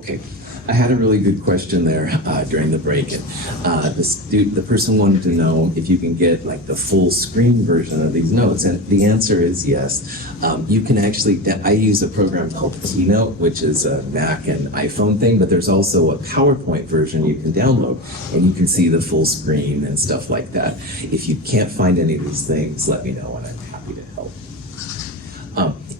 Okay, I had a really good question there during the break. And the person wanted to know if you can get like the full screen version of these notes, and the answer is yes. You can actually, I use a program called Keynote, which is a Mac and iPhone thing, but there's also a PowerPoint version you can download, and you can see the full screen and stuff like that. If you can't find any of these things, let me know and I'm happy to help.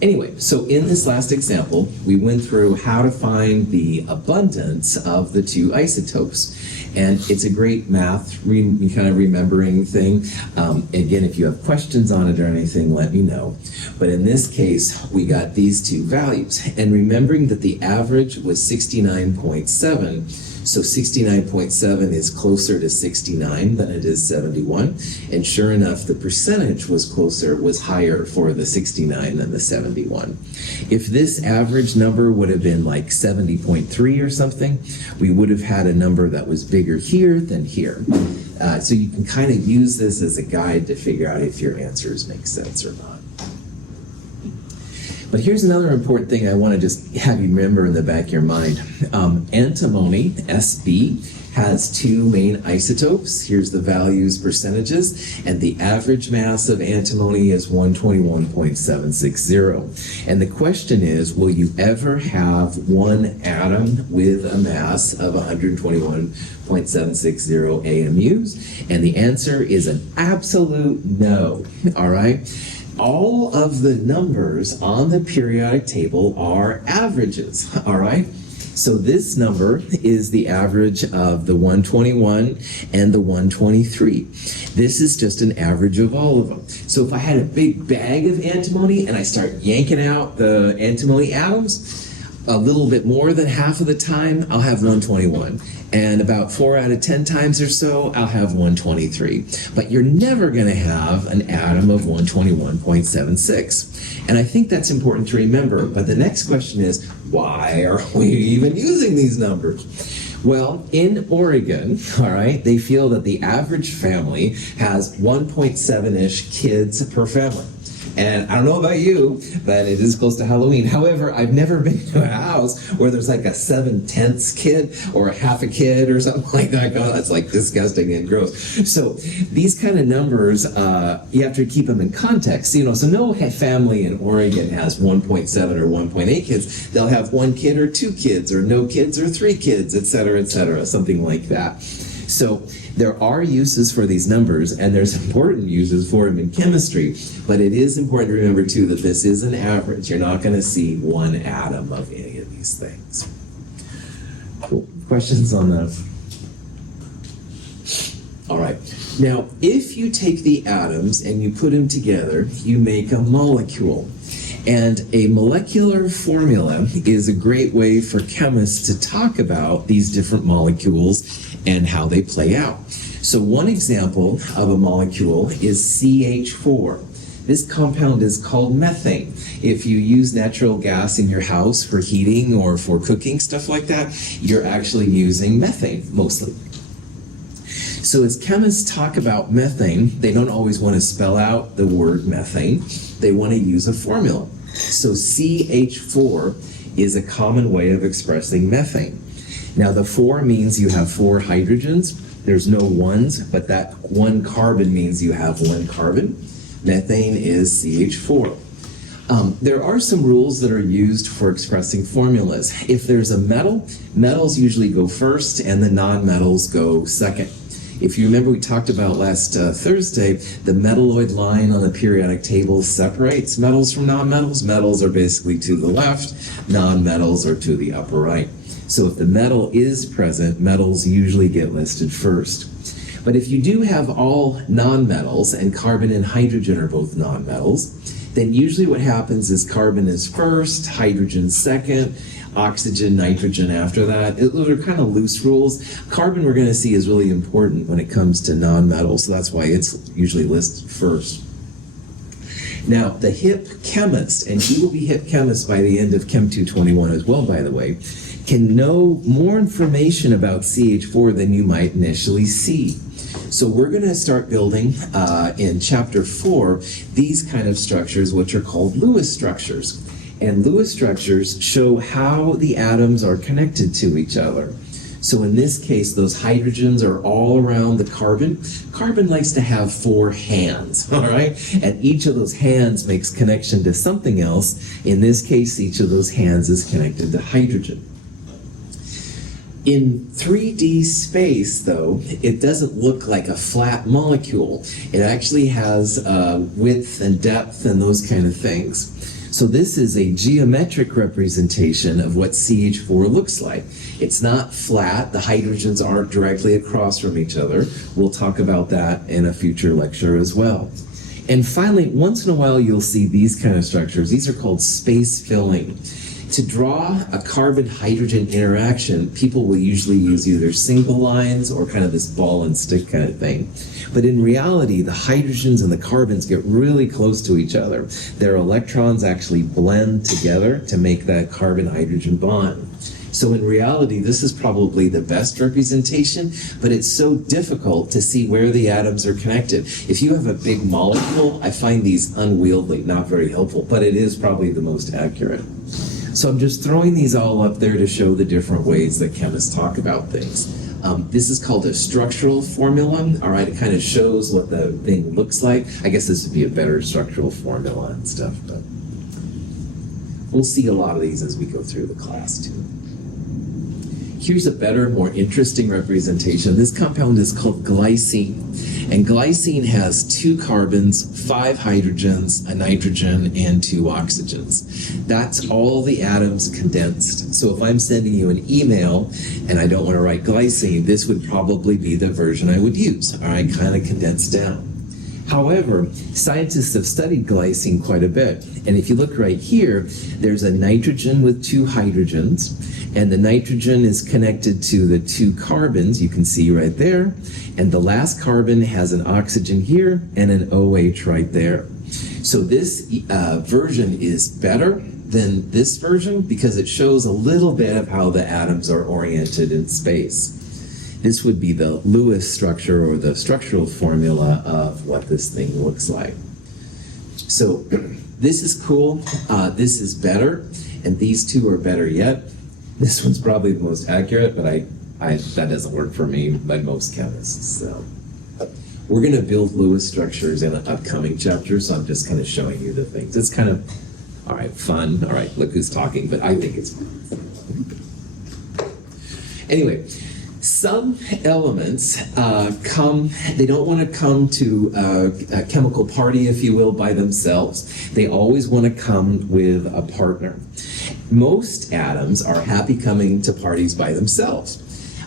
Anyway, so in this last example, we went through how to find the abundance of the two isotopes. And it's a great math kind of remembering thing. Again, if you have questions on it or anything, let me know. But in this case, we got these two values. And remembering that the average was 69.7, so 69.7 is closer to 69 than it is 71. And sure enough, the percentage was higher for the 69 than the 71. If this average number would have been like 70.3 or something, we would have had a number that was bigger here than here. So you can kind of use this as a guide to figure out if your answers make sense or not. But here's another important thing I want to just have you remember in the back of your mind. Antimony, Sb, has two main isotopes. Here's the values, percentages, and the average mass of antimony is 121.760. And the question is, will you ever have one atom with a mass of 121.760 AMUs? And the answer is an absolute no, all right? All of the numbers on the periodic table are averages, all right? So this number is the average of the 121 and the 123. This is just an average of all of them. So if I had a big bag of antimony and I start yanking out the antimony atoms, a little bit more than half of the time, I'll have 121. And about 4 out of 10 times or so, I'll have 123. But you're never going to have an atom of 121.76. And I think that's important to remember. But the next question is, why are we even using these numbers? Well, in Oregon, all right, they feel that the average family has 1.7-ish kids per family. And I don't know about you, but it is close to Halloween. However, I've never been to a house where there's like a 7/10 kid or a half a kid or something like that. God, that's like disgusting and gross. So these kind of numbers, you have to keep them in context. So no family in Oregon has 1.7 or 1.8 kids. They'll have 1 kid or 2 kids or no kids or 3 kids, et cetera, something like that. So there are uses for these numbers, and there's important uses for them in chemistry, but it is important to remember, too, that this is an average. You're not going to see one atom of any of these things. Cool. Questions on that? All right. Now, if you take the atoms and you put them together, you make a molecule. And a molecular formula is a great way for chemists to talk about these different molecules and how they play out. So one example of a molecule is CH4. This compound is called methane. If you use natural gas in your house for heating or for cooking, stuff like that, you're actually using methane mostly. So as chemists talk about methane, they don't always want to spell out the word methane. They want to use a formula. So CH4 is a common way of expressing methane. Now the 4 means you have 4 hydrogens. There's no 1s, but that 1 carbon means you have 1 carbon. Methane is CH4. There are some rules that are used for expressing formulas. If there's a metal, metals usually go first and the non-metals go second. If you remember, we talked about last Thursday, the metalloid line on the periodic table separates metals from non-metals. Metals are basically to the left, non-metals are to the upper right. So if the metal is present, metals usually get listed first. But if you do have all non-metals, and carbon and hydrogen are both non-metals, then usually what happens is carbon is first, hydrogen second, oxygen, nitrogen after that. Those are kind of loose rules. Carbon, we're going to see, is really important when it comes to non-metals, so that's why it's usually listed first. Now, the hip chemist, and you will be hip chemist by the end of Chem 221 as well, by the way, can know more information about CH4 than you might initially see. So we're going to start building in chapter 4 these kind of structures, which are called Lewis structures. And Lewis structures show how the atoms are connected to each other. So in this case, those hydrogens are all around the carbon. Carbon likes to have 4 hands, all right? And each of those hands makes connection to something else. In this case, each of those hands is connected to hydrogen. In 3D space, though, it doesn't look like a flat molecule. It actually has width and depth and those kind of things. So this is a geometric representation of what CH4 looks like. It's not flat. The hydrogens aren't directly across from each other. We'll talk about that in a future lecture as well. And finally, once in a while, you'll see these kind of structures. These are called space filling. To draw a carbon-hydrogen interaction, people will usually use either single lines or kind of this ball and stick kind of thing. But in reality, the hydrogens and the carbons get really close to each other. Their electrons actually blend together to make that carbon-hydrogen bond. So in reality, this is probably the best representation, but it's so difficult to see where the atoms are connected. If you have a big molecule, I find these unwieldy, not very helpful, but it is probably the most accurate. So I'm just throwing these all up there to show the different ways that chemists talk about things. This is called a structural formula. All right, it kind of shows what the thing looks like. I guess this would be a better structural formula and stuff, but we'll see a lot of these as we go through the class too. Here's a better, more interesting representation. This compound is called glycine. And glycine has 2 carbons, 5 hydrogens, a nitrogen, and 2 oxygens. That's all the atoms condensed. So if I'm sending you an email and I don't want to write glycine, this would probably be the version I would use. All right, kind of condensed down. However, scientists have studied glycine quite a bit. And if you look right here, there's a nitrogen with 2 hydrogens, and the nitrogen is connected to the 2 carbons, you can see right there, and the last carbon has an oxygen here and an OH right there. So this version is better than this version because it shows a little bit of how the atoms are oriented in space. This would be the Lewis structure or the structural formula of what this thing looks like. So this is cool, this is better, and these 2 are better yet. This one's probably the most accurate, but that doesn't work for me by most chemists. So we're going to build Lewis structures in an upcoming chapter, so I'm just kind of showing you the things. It's kind of, all right, fun. All right, look who's talking, but I think it's fun. Anyway, some elements they don't want to come to a chemical party, if you will, by themselves. They always want to come with a partner. Most atoms are happy coming to parties by themselves.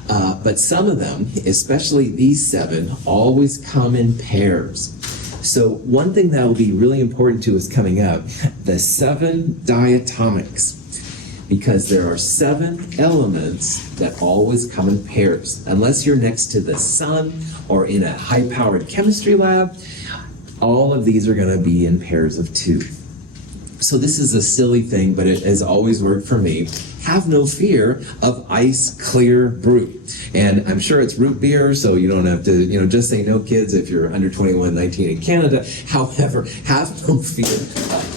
But some of them, especially these 7, always come in pairs. So one thing that will be really important to us coming up, the 7 diatomics. Because there are 7 elements that always come in pairs. Unless you're next to the sun or in a high-powered chemistry lab, all of these are going to be in pairs of 2. So this is a silly thing, but it has always worked for me. Have no fear of ice clear brew. And I'm sure it's root beer, so you don't have to, just say no, kids, if you're under 21, 19 in Canada. However, have no fear.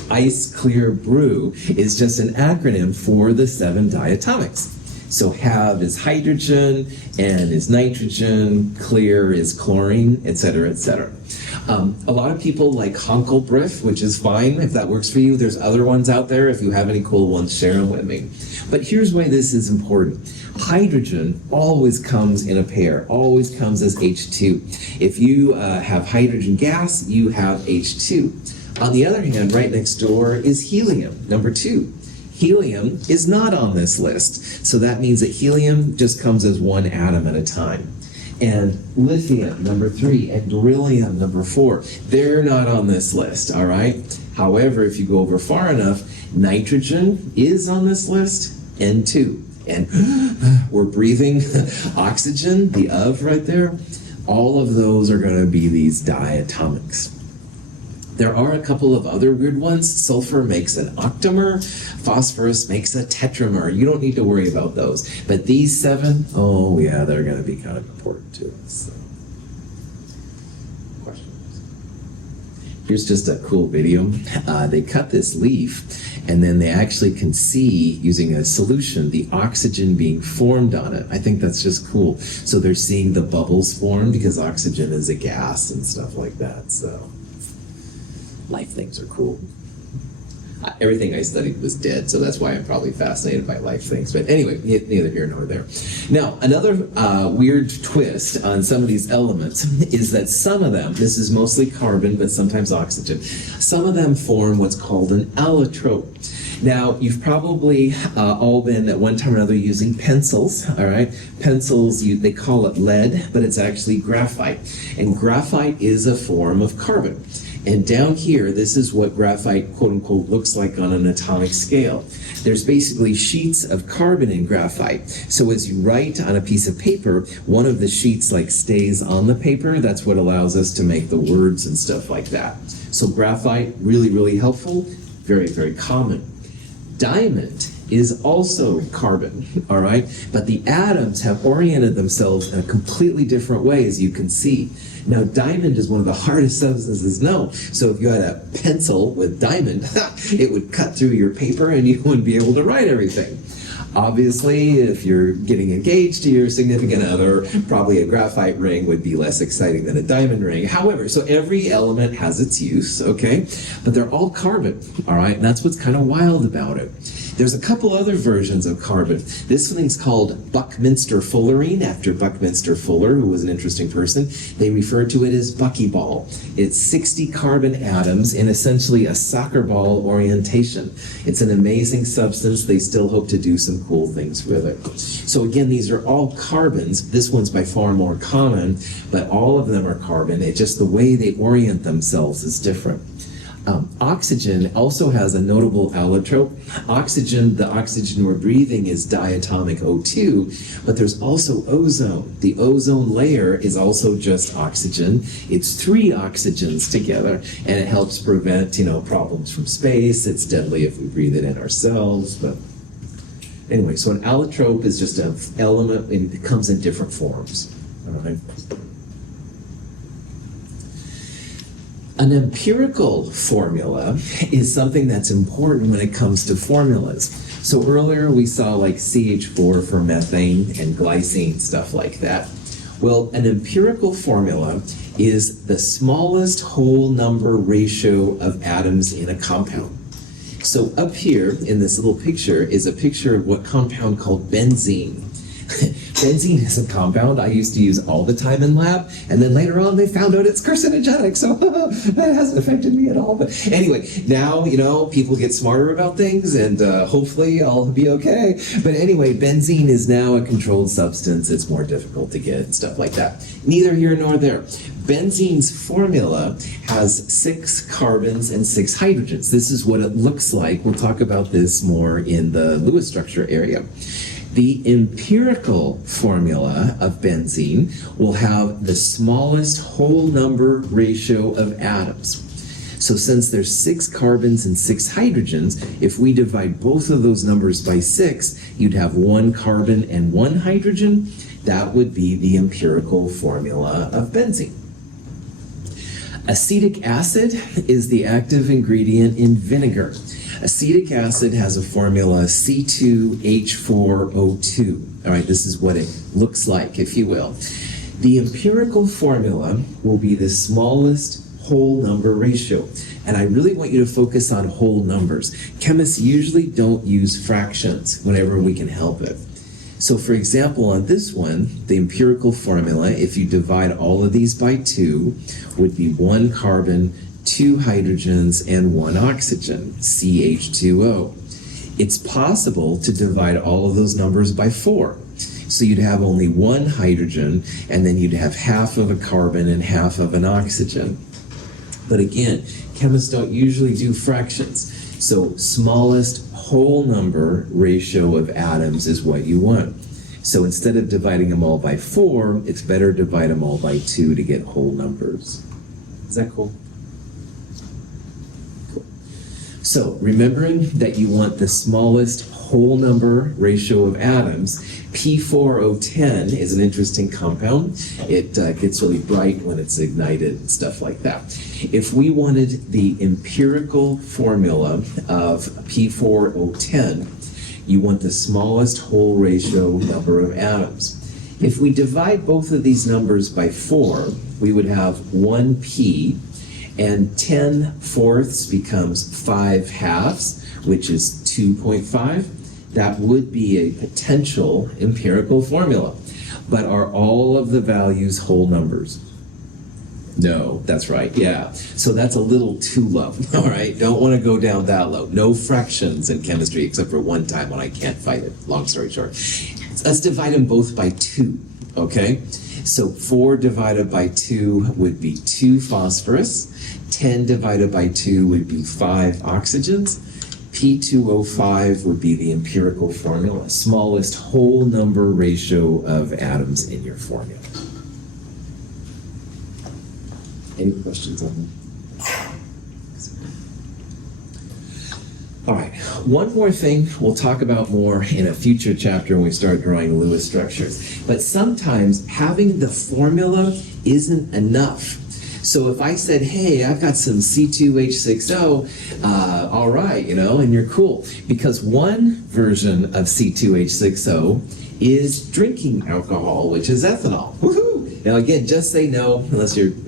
Ice clear brew is just an acronym for the 7 diatomics. So have is hydrogen, N is nitrogen, clear is chlorine, etc., etc. A lot of people like Hunkelbrief, which is fine if that works for you. There's other ones out there. If you have any cool ones, share them with me. But here's why this is important. Hydrogen always comes in a pair, always comes as H2. If you have hydrogen gas, you have H2. On the other hand, right next door is helium, number 2. Helium is not on this list, so that means that helium just comes as 1 atom at a time. And lithium, number 3, and beryllium, number 4, they're not on this list, all right? However, if you go over far enough, nitrogen is on this list, N2. And we're breathing oxygen, the of right there. All of those are going to be these diatomics. There are a couple of other weird ones. Sulfur makes an octamer. Phosphorus makes a tetramer. You don't need to worry about those. But these 7, oh yeah, they're going to be kind of important to us. So. Questions? Here's just a cool video. They cut this leaf, and then they actually can see, using a solution, the oxygen being formed on it. I think that's just cool. So they're seeing the bubbles form because oxygen is a gas and stuff like that. So life things are cool. Everything I studied was dead, so that's why I'm probably fascinated by life things. But anyway, neither here nor there. Now, another weird twist on some of these elements is that some of them, this is mostly carbon, but sometimes oxygen, some of them form what's called an allotrope. Now, you've probably all been at one time or another using pencils, all right? Pencils, they call it lead, but it's actually graphite. And graphite is a form of carbon. And down here, this is what graphite, quote unquote, looks like on an atomic scale. There's basically sheets of carbon in graphite. So as you write on a piece of paper, one of the sheets like stays on the paper. That's what allows us to make the words and stuff like that. So graphite, really, really helpful, very, very common. Diamond is also carbon, all right? But the atoms have oriented themselves in a completely different way, as you can see. Now, diamond is one of the hardest substances known. So if you had a pencil with diamond, it would cut through your paper and you wouldn't be able to write everything. Obviously, if you're getting engaged to your significant other, probably a graphite ring would be less exciting than a diamond ring. However, so every element has its use, okay? But they're all carbon, all right? And that's what's kind of wild about it. There's a couple other versions of carbon. This thing's called Buckminster fullerene, after Buckminster Fuller, who was an interesting person. They refer to it as buckyball. It's 60 carbon atoms in essentially a soccer ball orientation. It's an amazing substance. They still hope to do some cool things with it. So again, these are all carbons. This one's by far more common, but all of them are carbon. It's just the way they orient themselves is different. Oxygen also has a notable allotrope. The oxygen we're breathing is diatomic O2, but there's also ozone. The ozone layer is also just oxygen. It's 3 oxygens together, and it helps prevent, problems from space. It's deadly if we breathe it in ourselves, but anyway, so an allotrope is just an element, and it comes in different forms. All right. An empirical formula is something that's important when it comes to formulas. So earlier we saw like CH4 for methane and glycine, stuff like that. Well, an empirical formula is the smallest whole number ratio of atoms in a compound. So up here in this little picture is a picture of what compound called benzene. Benzene is a compound I used to use all the time in lab, and then later on they found out it's carcinogenic, so that hasn't affected me at all. But anyway, now, people get smarter about things, and hopefully I'll be okay. But anyway, benzene is now a controlled substance. It's more difficult to get and stuff like that. Neither here nor there. Benzene's formula has 6 carbons and 6 hydrogens. This is what it looks like. We'll talk about this more in the Lewis structure area. The empirical formula of benzene will have the smallest whole number ratio of atoms. So since there's 6 carbons and 6 hydrogens, if we divide both of those numbers by 6, you'd have 1 carbon and 1 hydrogen. That would be the empirical formula of benzene. Acetic acid is the active ingredient in vinegar. Acetic acid has a formula C2H4O2. All right, this is what it looks like, if you will. The empirical formula will be the smallest whole number ratio. And I really want you to focus on whole numbers. Chemists usually don't use fractions whenever we can help it. So for example, on this one, the empirical formula, if you divide all of these by 2, would be 1 carbon, 2 hydrogens, and 1 oxygen, CH2O. It's possible to divide all of those numbers by 4. So you'd have only 1 hydrogen, and then you'd have half of a carbon and half of an oxygen. But again, chemists don't usually do fractions. So smallest whole number ratio of atoms is what you want. So instead of dividing them all by 4, it's better to divide them all by 2 to get whole numbers. Is that cool? So remembering that you want the smallest whole number ratio of atoms, P4O10 is an interesting compound. It gets really bright when it's ignited and stuff like that. If we wanted the empirical formula of P4O10, you want the smallest whole ratio number of atoms. If we divide both of these numbers by 4, we would have 1p, and 10 fourths becomes 5 halves, which is 2.5. That would be a potential empirical formula. But are all of the values whole numbers? No, that's right, yeah. So that's a little too low, all right? Don't want to go down that low. No fractions in chemistry except for one time when I can't fight it, long story short. Let's divide them both by 2, okay? So 4 divided by 2 would be 2 phosphorus. 10 divided by 2 would be 5 oxygens. P2O5 would be the empirical formula, smallest whole number ratio of atoms in your formula. Any questions on that? All right, one more thing we'll talk about more in a future chapter when we start drawing Lewis structures. But sometimes having the formula isn't enough. So if I said, hey, I've got some C2H6O, all right, and you're cool. Because one version of C2H6O is drinking alcohol, which is ethanol. Woohoo! Now again, just say no,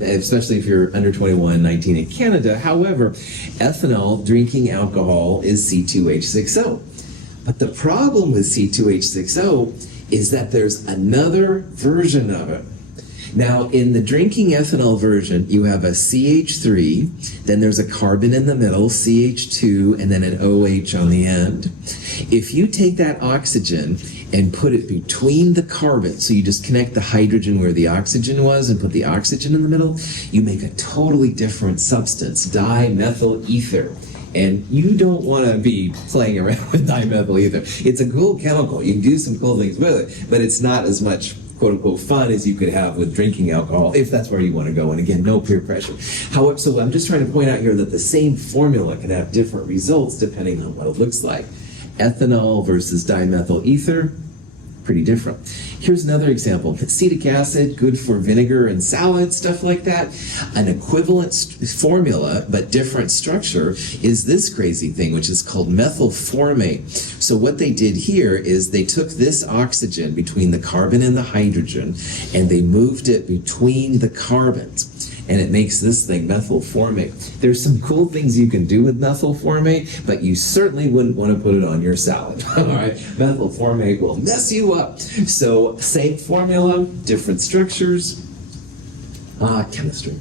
especially if you're under 21, 19 in Canada. However, ethanol, drinking alcohol, is C2H6O. But the problem with C2H6O is that there's another version of it. Now, in the drinking ethanol version, you have a CH3, then there's a carbon in the middle, CH2, and then an OH on the end. If you take that oxygen and put it between the carbon, so you just connect the hydrogen where the oxygen was and put the oxygen in the middle, you make a totally different substance, dimethyl ether. And you don't want to be playing around with dimethyl ether. It's a cool chemical. You can do some cool things with it, but it's not as much quote-unquote fun as you could have with drinking alcohol, if that's where you want to go. And again, no peer pressure. However, so I'm just trying to point out here that the same formula can have different results depending on what it looks like. Ethanol versus dimethyl ether, pretty different. Here's another example. Acetic acid, good for vinegar and salad, stuff like that. An equivalent formula, but different structure, is this crazy thing, which is called methylformate. So what they did here is they took this oxygen between the carbon and the hydrogen, and they moved it between the carbons. And it makes this thing methylformate. There's some cool things you can do with methylformate, but you certainly wouldn't want to put it on your salad. All right, methylformate will mess you up. So same formula, different structures. Chemistry.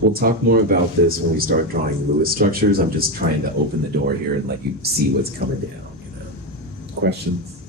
We'll talk more about this when we start drawing Lewis structures. I'm just trying to open the door here and let you see what's coming down. Questions?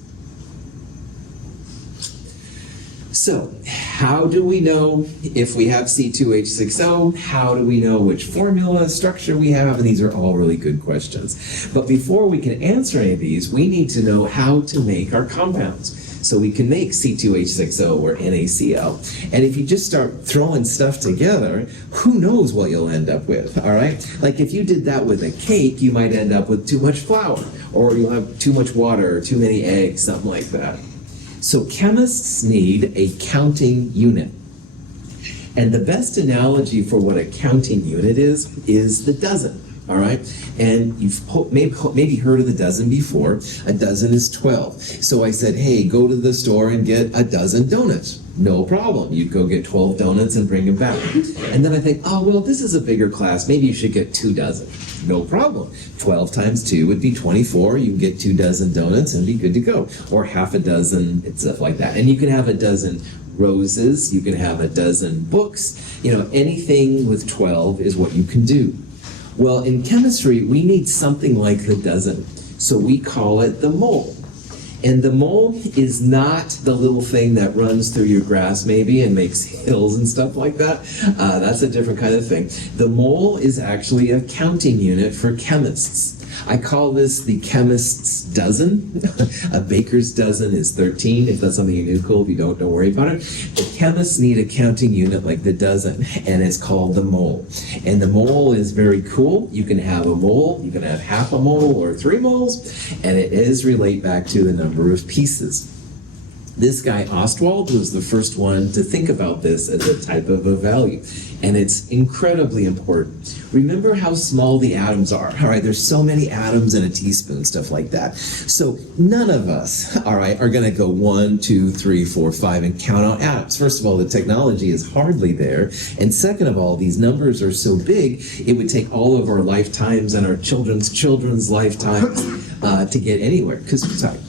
So, how do we know if we have C2H6O? How do we know which formula, structure we have? And these are all really good questions. But before we can answer any of these, we need to know how to make our compounds. So we can make C2H6O or NaCl. And if you just start throwing stuff together, who knows what you'll end up with, all right? Like if you did that with a cake, you might end up with too much flour, or you'll have too much water, or too many eggs, something like that. So chemists need a counting unit. And the best analogy for what a counting unit is the dozen, all right? And you've maybe heard of the dozen before. A dozen is 12. So I said, hey, go to the store and get a dozen donuts. No problem. You'd go get 12 donuts and bring them back. And then I think, oh, well, this is a bigger class. Maybe you should get 2 dozen. No problem. 12 times 2 would be 24. You can get 2 dozen donuts and be good to go. Or half a dozen and stuff like that. And you can have a dozen roses. You can have a dozen books. Anything with 12 is what you can do. Well, in chemistry, we need something like the dozen. So we call it the mole. And the mole is not the little thing that runs through your grass maybe and makes hills and stuff like that. That's a different kind of thing. The mole is actually a counting unit for chemists. I call this the chemist's dozen. A baker's dozen is 13. If that's something you knew, cool. If you don't worry about it. But chemists need a counting unit like the dozen, and it's called the mole. And the mole is very cool. You can have a mole, you can have half a mole or 3 moles, and it is relate back to the number of pieces. This guy, Ostwald, was the first one to think about this as a type of a value. And it's incredibly important. Remember how small the atoms are, all right? There's so many atoms in a teaspoon, stuff like that. So none of us, all right, are gonna go 1, 2, 3, 4, 5 and count out atoms. First of all, the technology is hardly there. And second of all, these numbers are so big, it would take all of our lifetimes and our children's lifetimes to get anywhere. Sorry.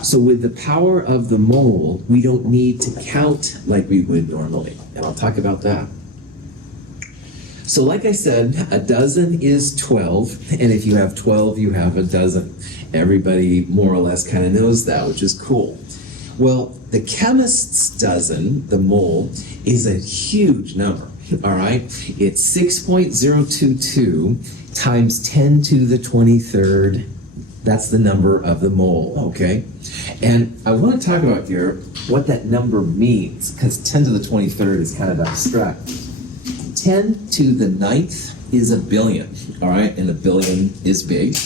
So with the power of the mole, we don't need to count like we would normally. And I'll talk about that. So like I said, a dozen is 12. And if you have 12, you have a dozen. Everybody more or less kind of knows that, which is cool. Well, the chemist's dozen, the mole, is a huge number. All right? It's 6.022 times 10 to the 23rd. That's the number of the mole, okay? And I want to talk about here what that number means, because 10 to the 23rd is kind of abstract. 10 to the 9th is a billion, all right? And a billion is big.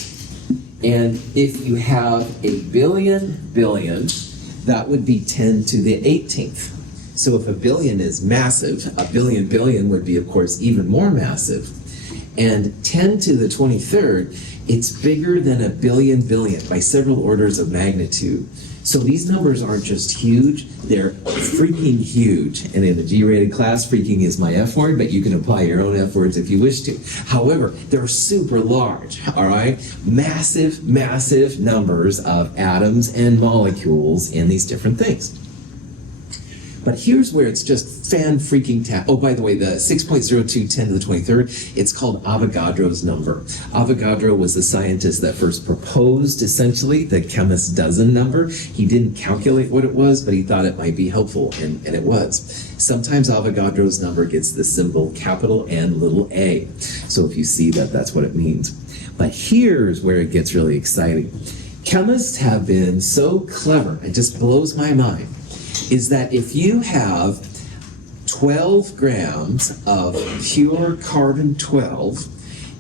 And if you have a billion, that would be 10 to the 18th. So if a billion is massive, a billion would be, of course, even more massive. And 10 to the 23rd, it's bigger than a billion by several orders of magnitude. So these numbers aren't just huge, they're freaking huge. And in the G-rated class, freaking is my F word, but you can apply your own F words if you wish to. However, they're super large, all right? Massive numbers of atoms and molecules in these different things. But here's where it's just fan-freaking-ta. Oh, by the way, the 6.02 10 to the 23rd, it's called Avogadro's number. Avogadro was the scientist that first proposed, essentially, the chemist's dozen number. He didn't calculate what it was, but he thought it might be helpful, and it was. Sometimes Avogadro's number gets the symbol capital N little a. So if you see that, that's what it means. But here's where it gets really exciting. Chemists have been so clever, it just blows my mind, is that if you have 12 grams of pure carbon-12,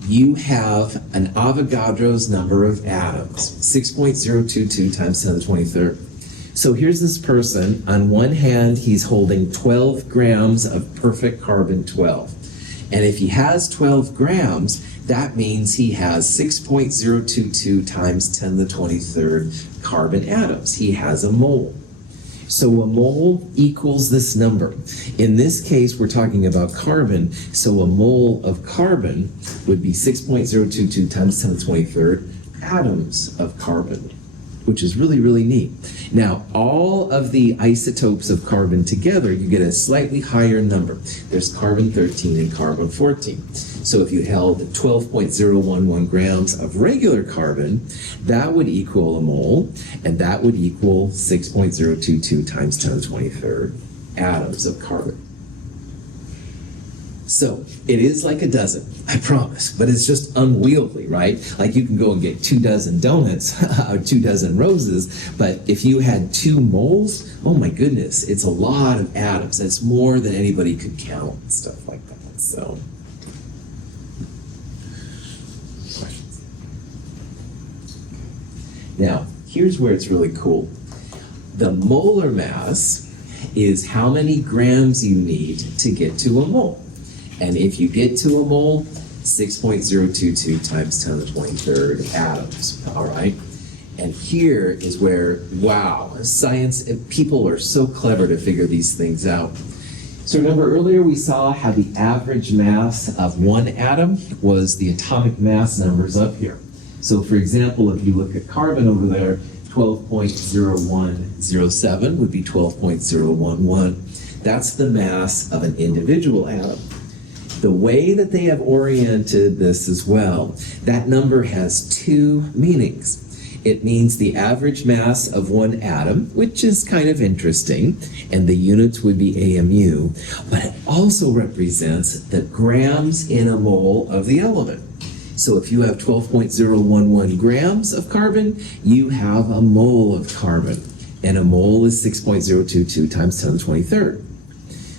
you have an Avogadro's number of atoms, 6.022 times 10 to the 23rd. So here's this person. On one hand, he's holding 12 grams of perfect carbon-12. And if he has 12 grams, that means he has 6.022 times 10 to the 23rd carbon atoms. He has a mole. So a mole equals this number. In this case, we're talking about carbon, so a mole of carbon would be 6.022 times 10 to the 23rd atoms of carbon, which is really, really neat. Now, all of the isotopes of carbon together, you get a slightly higher number. There's carbon-13 and carbon-14. So if you held 12.011 grams of regular carbon, that would equal a mole, and that would equal 6.022 times 10 to the 23rd atoms of carbon. So it is like a dozen, I promise, but it's just unwieldy, right? Like you can go and get 2 dozen donuts or 2 dozen roses, but if you had 2 moles, oh my goodness, it's a lot of atoms. It's more than anybody could count and stuff like that. So. Now, here's where it's really cool. The molar mass is how many grams you need to get to a mole. And if you get to a mole, 6.022 times 10 to the 23rd atoms, all right? And here is where, wow, science, people are so clever to figure these things out. So remember earlier we saw how the average mass of one atom was the atomic mass numbers up here. So for example, if you look at carbon over there, 12.0107 would be 12.011. That's the mass of an individual atom. The way that they have oriented this as well, that number has 2 meanings. It means the average mass of one atom, which is kind of interesting, and the units would be AMU, but it also represents the grams in a mole of the element. So if you have 12.011 grams of carbon, you have a mole of carbon. And a mole is 6.022 times 10 to the 23rd.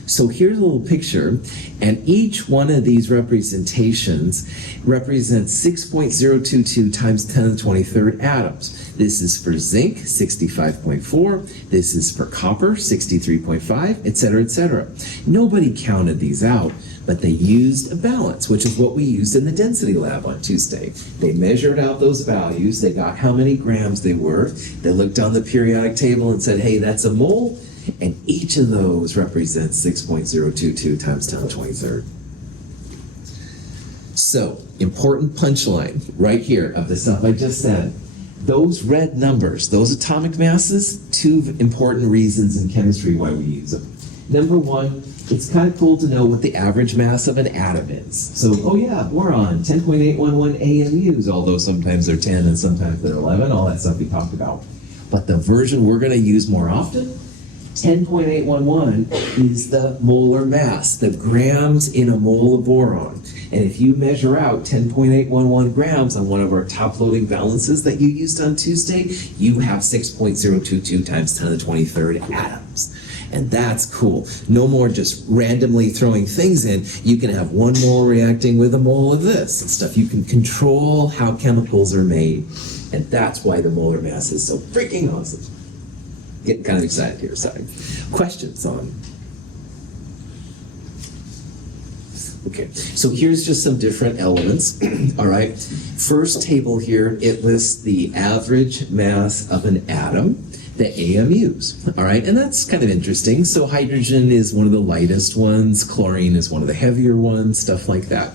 So here's a little picture, and each one of these representations represents 6.022 times 10 to the 23rd atoms. This is for zinc, 65.4. This is for copper, 63.5, etc., etc. Nobody counted these out, but they used a balance, which is what we used in the density lab on Tuesday. They measured out those values. They got how many grams they were. They looked on the periodic table and said, hey, that's a mole. And each of those represents 6.022 times 10 to the 23rd. So, important punchline right here of the stuff I just said. Those red numbers, those atomic masses, two important reasons in chemistry why we use them. Number one, it's kind of cool to know what the average mass of an atom is. So, oh yeah, boron, 10.811 AMUs, although sometimes they're 10 and sometimes they're 11, all that stuff we talked about. But the version we're going to use more often, 10.811 is the molar mass, the grams in a mole of boron. And if you measure out 10.811 grams on one of our top-loading balances that you used on Tuesday, you have 6.022 times 10 to the 23rd atoms. And that's cool. No more just randomly throwing things in. You can have one mole reacting with a mole of this and stuff. You can control how chemicals are made. And that's why the molar mass is so freaking awesome. Getting kind of excited here, sorry. Questions on? Okay, so here's just some different elements, all right? First table here, it lists the average mass of an atom, the AMUs, all right? And that's kind of interesting. So hydrogen is one of the lightest ones, chlorine is one of the heavier ones, stuff like that.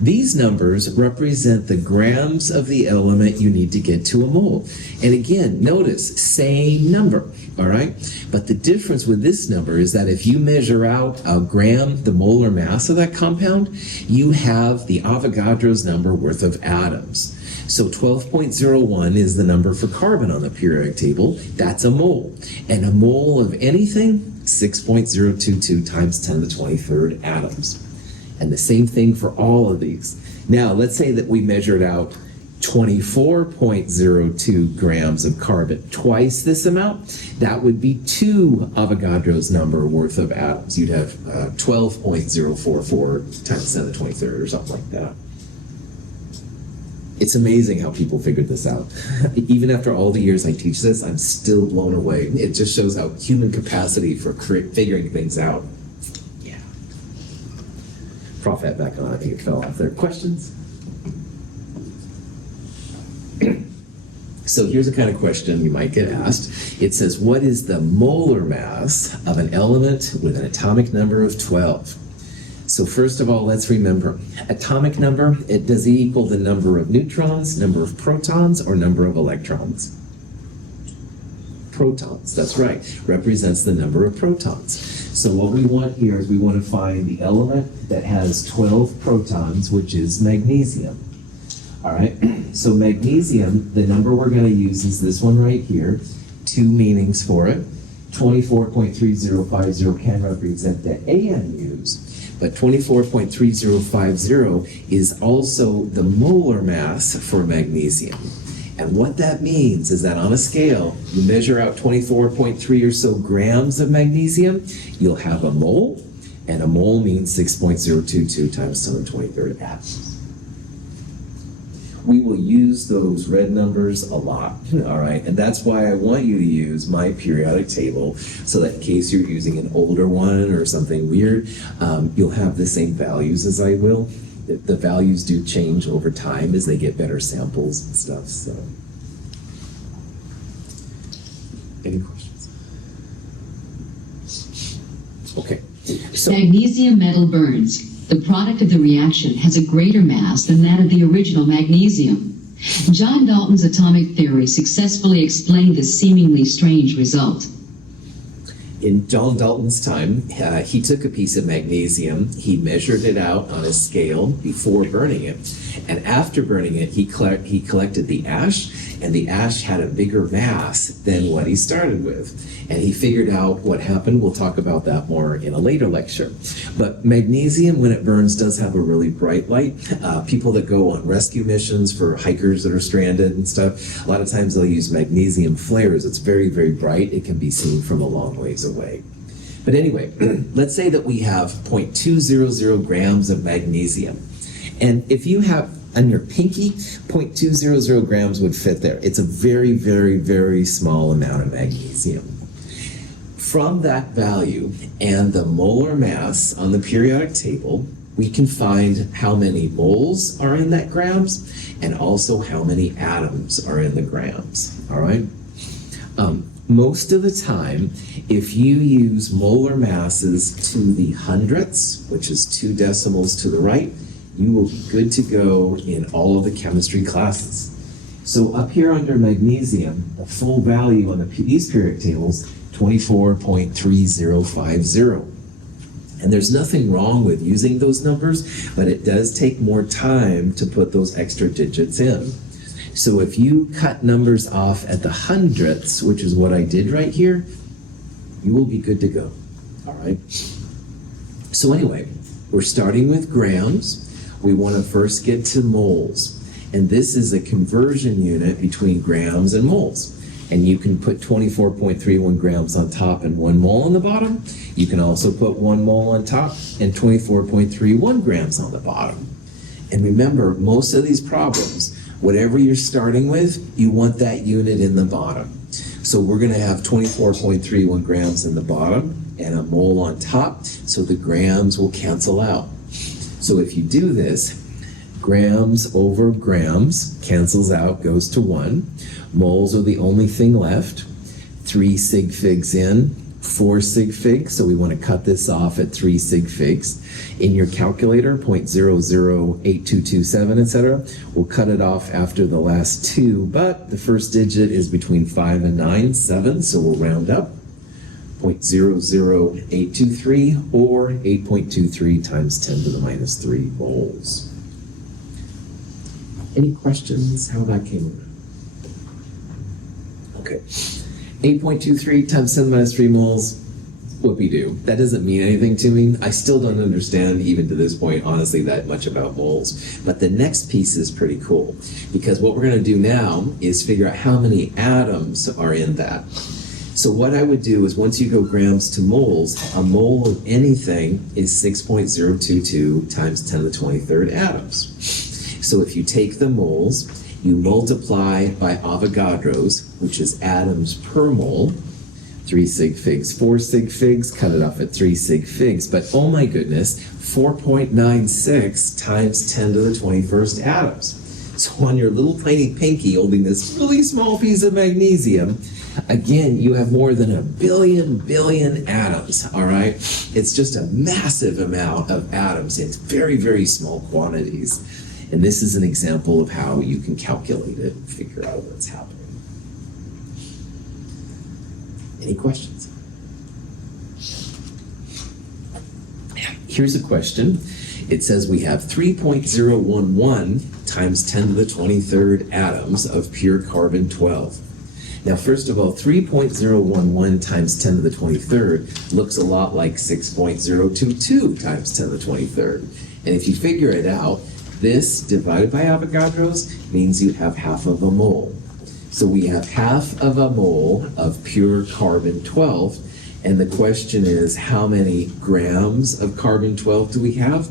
These numbers represent the grams of the element you need to get to a mole. And again, notice, same number, all right? But the difference with this number is that if you measure out a gram, the molar mass of that compound, you have the Avogadro's number worth of atoms. So 12.01 is the number for carbon on the periodic table. That's a mole. And a mole of anything, 6.022 times 10 to the 23rd atoms. And the same thing for all of these. Now, let's say that we measured out 24.02 grams of carbon, twice this amount. That would be 2 Avogadro's number worth of atoms. You'd have 12.044 times 10 to the 23rd or something like that. It's amazing how people figured this out. Even after all the years I teach this, I'm still blown away. It just shows how human capacity for figuring things out. Prof had back on, I think it fell off there. Questions? So here's a kind of question you might get asked. It says, what is the molar mass of an element with an atomic number of 12? So first of all, let's remember, atomic number, does it equal the number of neutrons, number of protons, or number of electrons? Protons, that's right, represents the number of protons. So what we want here is we want to find the element that has 12 protons, which is magnesium. All right, so magnesium, the number we're going to use is this one right here. Two meanings for it. 24.3050 can represent the AMUs, but 24.3050 is also the molar mass for magnesium. And what that means is that on a scale, you measure out 24.3 or so grams of magnesium, you'll have a mole, and a mole means 6.022 times 10 to the 23rd atoms. We will use those red numbers a lot, all right? And that's why I want you to use my periodic table, so that in case you're using an older one or something weird, you'll have the same values as I will. The values do change over time as they get better samples and stuff, so. Any questions? Okay. So, magnesium metal burns. The product of the reaction has a greater mass than that of the original magnesium. John Dalton's atomic theory successfully explained this seemingly strange result. in John Dalton's time, he took a piece of magnesium, he measured it out on a scale before burning it, and after burning it, he collected the ash and the ash had a bigger mass than what he started with. And he figured out what happened. We'll talk about that more in a later lecture. But magnesium, when it burns, does have a really bright light. People that go on rescue missions for hikers that are stranded and stuff, a lot of times they'll use magnesium flares. It's very, very bright. It can be seen from a long ways away. But anyway, let's say that we have 0.200 grams of magnesium. And if you have on your pinky, 0.200 grams would fit there. It's a very, very, very small amount of magnesium. From that value and the molar mass on the periodic table, we can find how many moles are in that grams and also how many atoms are in the grams, all right? Most of the time, if you use molar masses to the hundredths, which is 2 decimals to the right, you will be good to go in all of the chemistry classes. So up here under magnesium, the full value on these periodic tables, 24.3050. And there's nothing wrong with using those numbers, but it does take more time to put those extra digits in. So if you cut numbers off at the hundredths, which is what I did right here, you will be good to go, all right? So anyway, we're starting with grams. We want to first get to moles. And this is a conversion unit between grams and moles. And you can put 24.31 grams on top and 1 mole on the bottom. You can also put 1 mole on top and 24.31 grams on the bottom. And remember, most of these problems, whatever you're starting with, you want that unit in the bottom. So we're going to have 24.31 grams in the bottom and a mole on top, so the grams will cancel out. So if you do this, grams over grams cancels out, goes to 1. Moles are the only thing left. 3 sig figs in, 4 sig figs, so we want to cut this off at 3 sig figs. In your calculator, 0.008227, etc., we'll cut it off after the last 2, but the first digit is between 5 and 9, 7, so we'll round up. 0.00823 or 8.23 times 10 to the minus 3 moles. Any questions how that came in? Okay. 8.23 times 10 to the minus 3 moles, whoopee-doo. That doesn't mean anything to me. I still don't understand, even to this point, honestly, that much about moles. But the next piece is pretty cool, because what we're going to do now is figure out how many atoms are in that. So what I would do is, once you go grams to moles, a mole of anything is 6.022 times 10 to the 23rd atoms. So if you take the moles, you multiply by Avogadro's, which is atoms per mole, 3 sig figs, 4 sig figs, cut it off at 3 sig figs. But oh my goodness, 4.96 times 10 to the 21st atoms. So on your little tiny pinky holding this really small piece of magnesium, again, you have more than 1 billion atoms, all right? It's just a massive amount of atoms in very, very small quantities. And this is an example of how you can calculate it and figure out what's happening. Any questions? Here's a question. It says we have 3.011 times 10 to the 23rd atoms of pure carbon-12. Now, first of all, 3.011 times 10 to the 23rd looks a lot like 6.022 times 10 to the 23rd. And if you figure it out, this divided by Avogadro's means you have half of a mole. So we have half of a mole of pure carbon-12. And the question is, how many grams of carbon-12 do we have?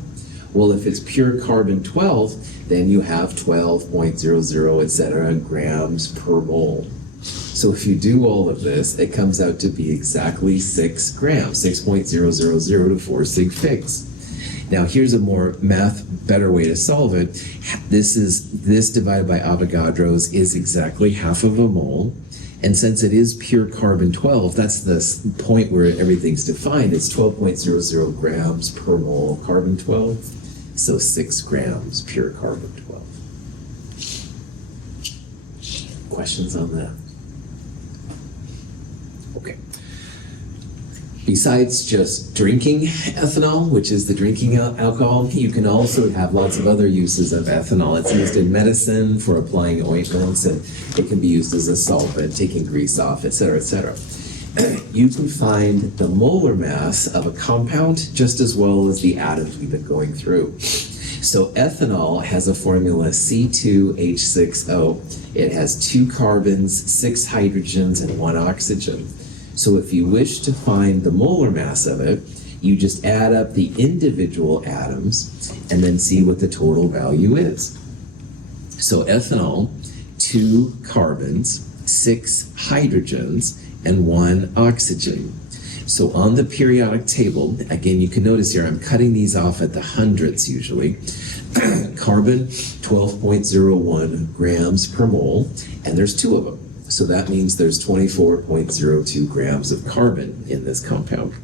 Well, if it's pure carbon-12, then you have 12.00, etc. grams per mole. So if you do all of this, it comes out to be exactly 6 grams, 6.000 to 4 sig figs. Now here's a more better way to solve it. This divided by Avogadro's is exactly half of a mole. And since it is pure carbon-12, that's the point where everything's defined. It's 12.00 grams per mole carbon-12. So 6 grams pure carbon-12. Questions on that? Okay. Besides just drinking ethanol, which is the drinking alcohol, you can also have lots of other uses of ethanol. It's used in medicine for applying ointments, and it can be used as a solvent, taking grease off, etc., etc. You can find the molar mass of a compound just as well as the atoms we've been going through. So ethanol has a formula C2H6O. It has 2 carbons, 6 hydrogens, and 1 oxygen. So if you wish to find the molar mass of it, you just add up the individual atoms and then see what the total value is. So ethanol, 2 carbons, 6 hydrogens, and 1 oxygen. So on the periodic table, again, you can notice here, I'm cutting these off at the hundredths usually. Carbon, 12.01 grams per mole, and there's 2 of them. So that means there's 24.02 grams of carbon in this compound.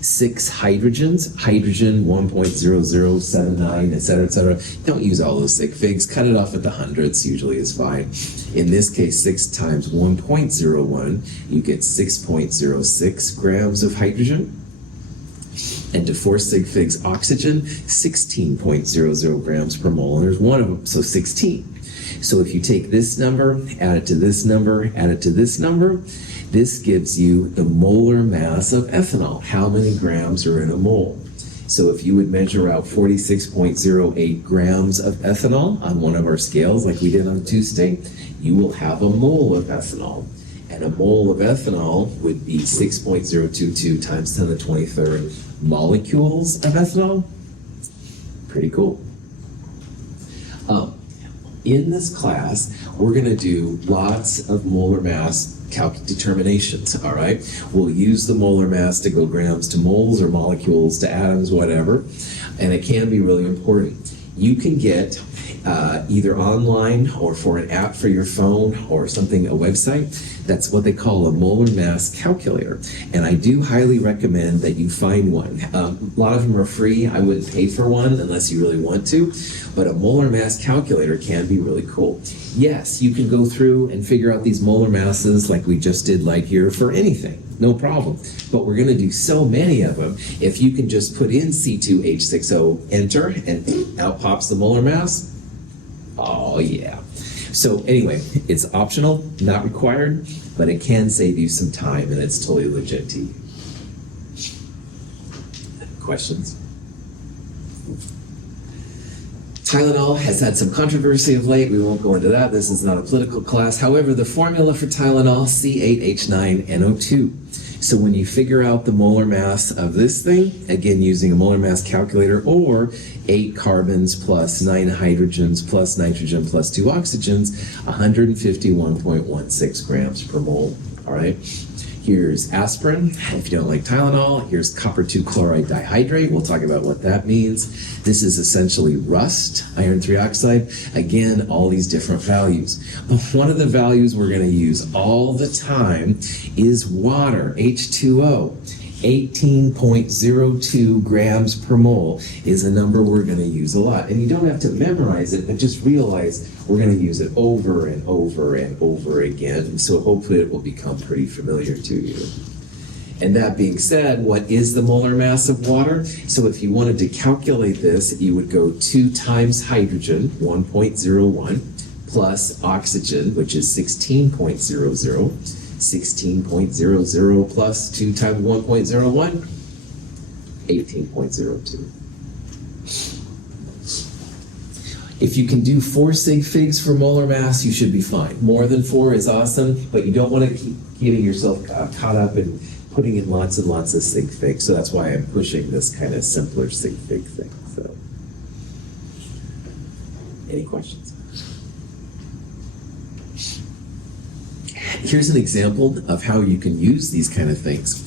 6 hydrogens, hydrogen 1.0079, etc., etc. Don't use all those sig figs. Cut it off at the hundredths usually is fine. In this case, 6 times 1.01, you get 6.06 grams of hydrogen. And to 4 sig figs oxygen, 16.00 grams per mole. And there's 1 of them, so 16. So if you take this number, add it to this number, add it to this number, this gives you the molar mass of ethanol. How many grams are in a mole? So if you would measure out 46.08 grams of ethanol on one of our scales, like we did on Tuesday, you will have a mole of ethanol. And a mole of ethanol would be 6.022 times 10 to the 23rd molecules of ethanol. Pretty cool. In this class, we're going to do lots of molar mass determinations, all right? We'll use the molar mass to go grams to moles or molecules to atoms, whatever, and it can be really important. You can get either online or for an app for your phone or something, a website, that's what they call a molar mass calculator. And I do highly recommend that you find one. A lot of them are free. I wouldn't pay for one unless you really want to, but a molar mass calculator can be really cool. Yes, you can go through and figure out these molar masses like we just did right here for anything. No problem. But we're going to do so many of them. If you can just put in C2H6O, enter, and out pops the molar mass. Oh, yeah. So anyway, it's optional, not required, but it can save you some time, and it's totally legit to you. Questions? Tylenol has had some controversy of late. We won't go into that. This is not a political class. However, the formula for Tylenol, C8H9NO2. So when you figure out the molar mass of this thing, again, using a molar mass calculator, or 8 carbons plus 9 hydrogens plus nitrogen plus 2 oxygens, 151.16 grams per mole, all right? Here's aspirin, if you don't like Tylenol. Here's copper 2 chloride dihydrate. We'll talk about what that means. This is essentially rust, iron 3 oxide. Again, all these different values. But one of the values we're going to use all the time is water, H2O. 18.02 grams per mole is a number we're going to use a lot. And you don't have to memorize it, but just realize we're going to use it over and over and over again. So hopefully it will become pretty familiar to you. And that being said, what is the molar mass of water? So if you wanted to calculate this, you would go 2 times hydrogen, 1.01, plus oxygen, which is 16.00. 16.00 plus 2 times 1.01, 18.02. If you can do 4 sig figs for molar mass, you should be fine. More than 4 is awesome, but you don't want to keep getting yourself caught up in putting in lots and lots of sig figs. So that's why I'm pushing this kind of simpler sig fig thing. So, any questions? Here's an example of how you can use these kind of things.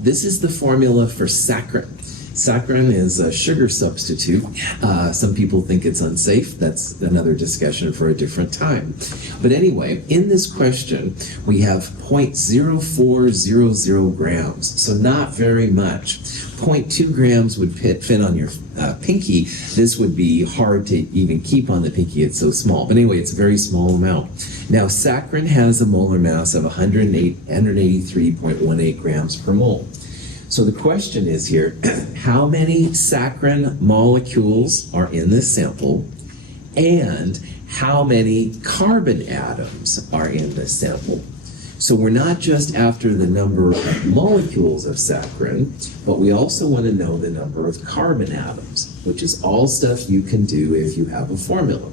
This is the formula for saccharin. Saccharin is a sugar substitute. Some people think it's unsafe. That's another discussion for a different time. But anyway, in this question, we have 0.0400 grams, so not very much. 0.2 grams would fit on your pinky. This would be hard to even keep on the pinky. It's so small. But anyway, it's a very small amount. Now, saccharin has a molar mass of 183.18 grams per mole. So the question is here, how many saccharin molecules are in this sample, and how many carbon atoms are in this sample? So we're not just after the number of molecules of saccharin, but we also want to know the number of carbon atoms, which is all stuff you can do if you have a formula.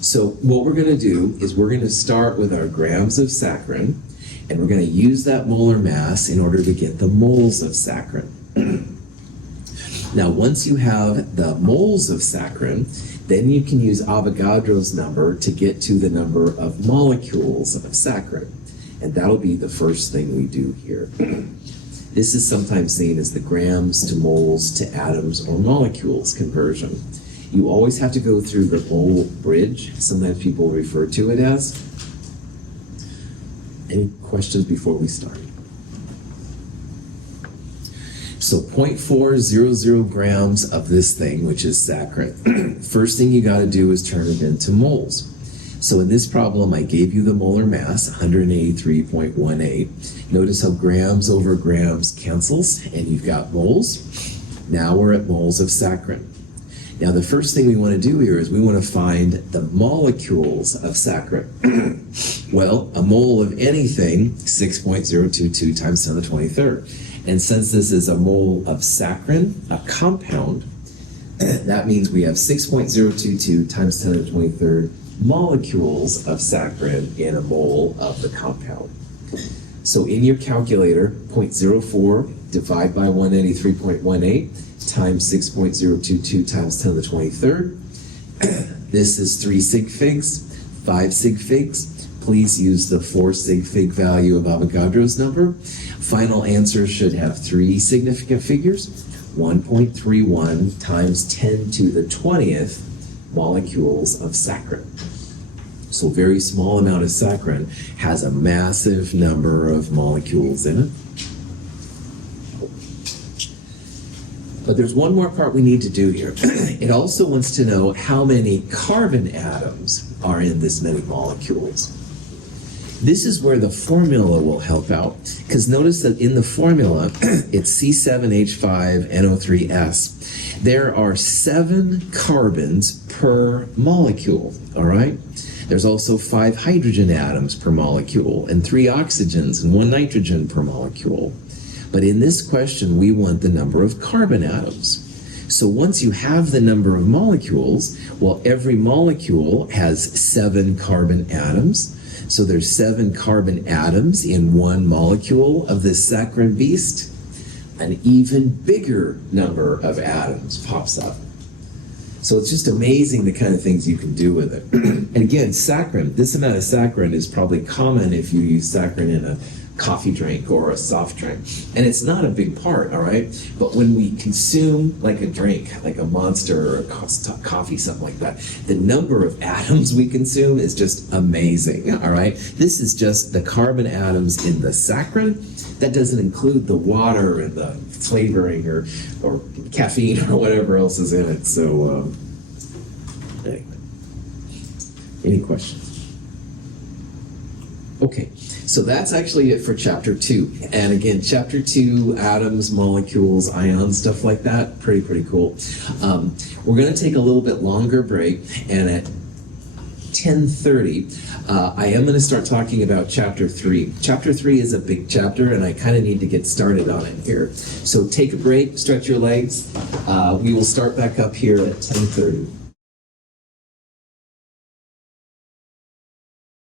So what we're going to do is we're going to start with our grams of saccharin, and we're going to use that molar mass in order to get the moles of saccharin. Now, once you have the moles of saccharin, then you can use Avogadro's number to get to the number of molecules of saccharin. And that'll be the first thing we do here. This is sometimes seen as the grams to moles to atoms or molecules conversion. You always have to go through the mole bridge. Sometimes people refer to it as. Any questions before we start? So 0.400 grams of this thing, which is saccharin. First thing you got to do is turn it into moles. So in this problem, I gave you the molar mass, 183.18. Notice how grams over grams cancels, and you've got moles. Now we're at moles of saccharin. Now the first thing we want to do here is we want to find the molecules of saccharin. Well, a mole of anything, 6.022 times 10 to the 23rd. And since this is a mole of saccharin, a compound, that means we have 6.022 times 10 to the 23rd molecules of saccharin in a mole of the compound. So in your calculator, 0.04 divide by 183.18 times 6.022 times 10 to the 23rd. This is 3 sig figs, 5 sig figs. Please use the 4 sig fig value of Avogadro's number. Final answer should have 3 significant figures, 1.31 times 10 to the 20th molecules of saccharin. So a very small amount of saccharin has a massive number of molecules in it. But there's one more part we need to do here. It also wants to know how many carbon atoms are in this many molecules. This is where the formula will help out, because notice that in the formula, it's C7H5NO3S. There are 7 carbons per molecule, all right? There's also 5 hydrogen atoms per molecule, and 3 oxygens and 1 nitrogen per molecule. But in this question, we want the number of carbon atoms. So once you have the number of molecules, well, every molecule has 7 carbon atoms. So there's 7 carbon atoms in 1 molecule of this saccharin beast. An even bigger number of atoms pops up. So it's just amazing the kind of things you can do with it. And again, saccharin, this amount of saccharin is probably common if you use saccharin in a coffee drink or a soft drink. And it's not a big part, all right? But when we consume like a drink, like a Monster or a coffee, something like that, the number of atoms we consume is just amazing, all right? This is just the carbon atoms in the saccharin. That doesn't include the water and the flavoring or caffeine or whatever else is in it. So, anyway. Any questions? Okay, so that's actually it for chapter 2. And again, chapter 2, atoms, molecules, ions, stuff like that, pretty cool. We're going to take a little bit longer break, and at 10:30, I am going to start talking about chapter 3. Chapter 3 is a big chapter, and I kind of need to get started on it here. So take a break, stretch your legs. We will start back up here at 10:30.